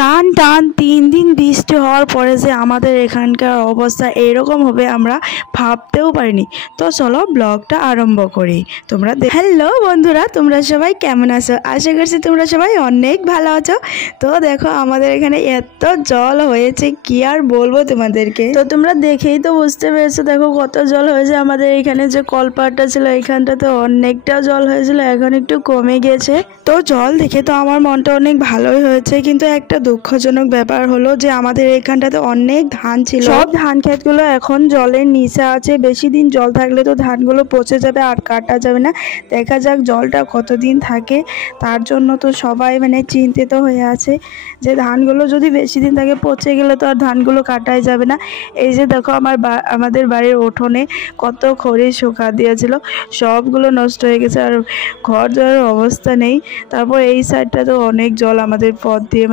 টান টান 3 দিন বৃষ্টি হওয়ার পরে যে আমাদের এখানকার অবস্থা এরকম হবে আমরা ভাবতেও পারিনি। তো চলো ব্লগটা আরম্ভ করি। হ্যালো বন্ধুরা, তোমরা সবাই কেমন আছো? আশা করছি তোমরা সবাই অনেক ভালো আছো। তো দেখো আমাদের এখানে এত জল হয়েছে, কি আর বলবো তোমাদেরকে। তো তোমরা দেখেই তো বুঝতে পেরেছো, দেখো কত জল হয়েছে। আমাদের এখানে যে কলপাটটা ছিল এখানটাতে অনেকটা জল হয়েছিল, এখন একটু কমে গেছে। তো জল দেখে তো আমার মনটা অনেক ভালোই হয়েছে, কিন্তু একটা দুঃখজনক ব্যাপার হলো যে আমাদের এখানটাতে অনেক ধান ছিল, সব ধান ক্ষেতগুলো এখন জলের নিচে আছে। বেশি দিন জল থাকলে তো ধানগুলো পচে যাবে আর কাটা যাবে না। দেখা যাক জলটা কতদিন থাকে, তার জন্য তো সবাই চিন্তিত হয়ে আছে যে ধানগুলো যদি বেশি দিন থাকে পচে গেলে তো আর ধানগুলো কাটাই যাবে না। এই যে দেখো আমাদের বাড়ির উঠোনে কত খড়ি শুকা দিয়েছিল, সবগুলো নষ্ট হয়ে গেছে আর ঘর দুয়ারের অবস্থা নেই। তারপর এই সাইডটা তো অনেক জল আমাদের পথ দিয়ে